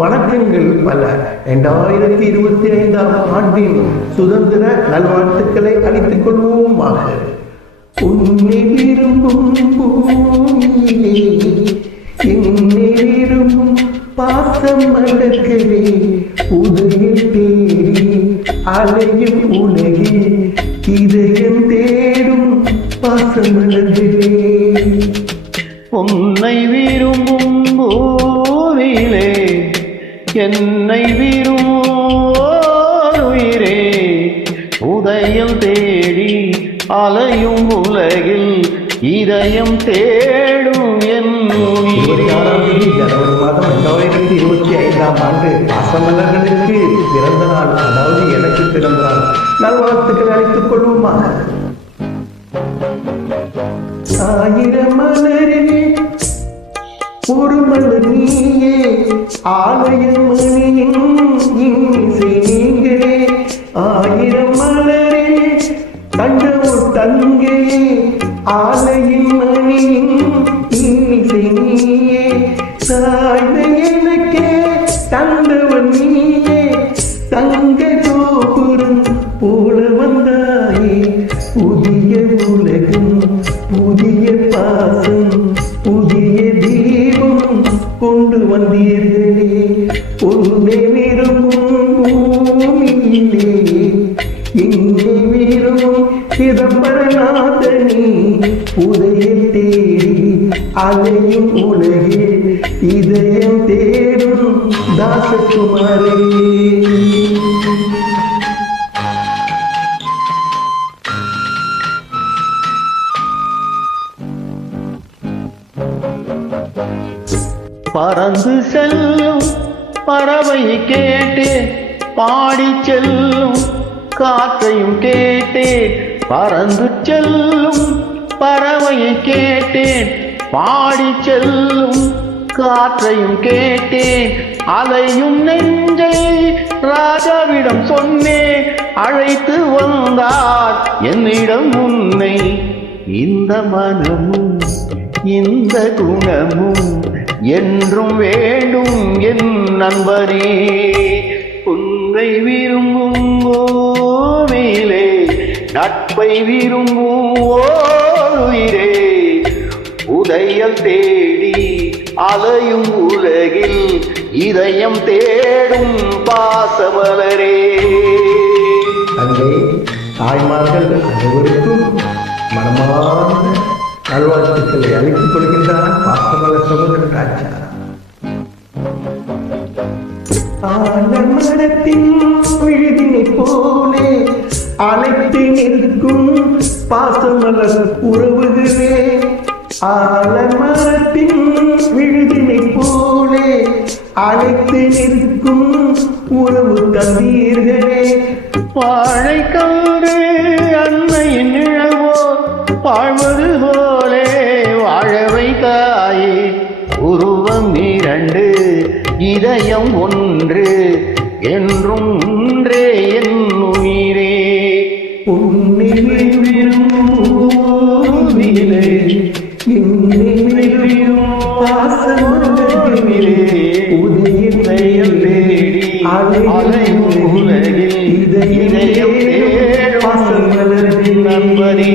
வணக்கங்கள் பல. 2025ஆம் ஆண்டின் சுதந்திர நல்வாழ்த்துக்களை அளித்துக் கொள்வோமாக. உன்னை விரும்பும் பூமியிலே என்னை விரும்பும் பாசம் மலர்களே, உதயம் தேடி அலையும் உலகில் இதயம் தேடும் பாசம் மலர்களே. உன்னை விரும்பும் பூவிலே என்னை விரும்புவோரே, உதயம் தேடி அலையும் உலகில் இதயம் தேடும் என் உயிரே. ஜனவரி மாதம் 2025ஆம் ஆண்டு பாசமலர்களுக்கு பிறந்த நாள், அதாவது எனக்கு பிறந்த நாள் நல்வாழ்த்துக்களை அளித்துக் கொள்வோமாக. ஆயிரம் மலரில் ஒரு மலர் நீயே, ஆலயம் மணியின் இசை நீங்களே. ஆயிரம் மலரில் தண்டவோர் தங்கே, ஆலயம் மணியின் இசை நீயே. தாய்மை எனக்கே தந்தவன் நீயே, தங்க கோபுரம் போல வந்தாயே. புதிய உலகம், புதிய பாசம், புதிய தீபம் கொண்டு வந்தீர்களே. உன்னை விரும்பும் பூமியிலே என்னை விரும்பும் சிதம்பரநாதனே, உதயம் தேடி அலையும் உலகில் இதயம் தேடும் தாசகுமாரே. பறந்து செல்லும் பறவை கேட்டேன், பாடி செல்லும் காற்றையும் கேட்டேன். பறந்து செல்லும் பறவையை கேட்டேன், பாடி செல்லும் காற்றையும் கேட்டேன். அலையும் நெஞ்சை ராஜாவிடம் சொன்னேன், அழைத்து வந்தார் என்னிடம் உன்னை. இந்த மனமும் இந்த குணமும் என்றும் வேண்டும் என் நண்பரே. உன்னை விரும்பும் பூமியிலே நட்பை விரும்பும் ஓருயிரே, உதயம் தேடி அலையும் உலகில் இதயம் தேடும் பாசமலரே. தங்கை தாய்மார்கள் அனைவருக்கும் மனமார்ந்த நல்வாழ்த்துக்களை அளித்துக் கொள்கின்றார் பாசமலர் சகோதரன் ராஜா. ஆலமரத்தின் விழுதினை போலே அழைத்து நிற்கும் பாசமலர் உறவுகளே. ஆலமரத்தின் விழுதினை போலே அழைத்து நிற்கும் உறவு தந்தீர்களே. வாழைக்கன்று அன்னையின் நிழல்வோ வாழ்வது போலே வாழ வைத்தாயே. உருவம் இரண்டு இதயம் ஒன்று, என்றும் ஒன்றே என் உயிரே. உன்னை விரும்புவிலே என்னை விரும்பும் பாசமலர்களே, உதயம் தேடி அலையும் உலகில் இதயம் தேடும் பாசமலரின் நண்பரே.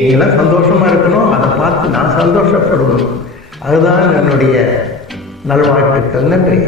நீங்களாம் சந்தோஷமா இருக்கணும், அதை பார்த்து நான் சந்தோஷப்படணும். அதுதான் என்னுடைய நல்வாழ்த்துக்கள். நன்றி.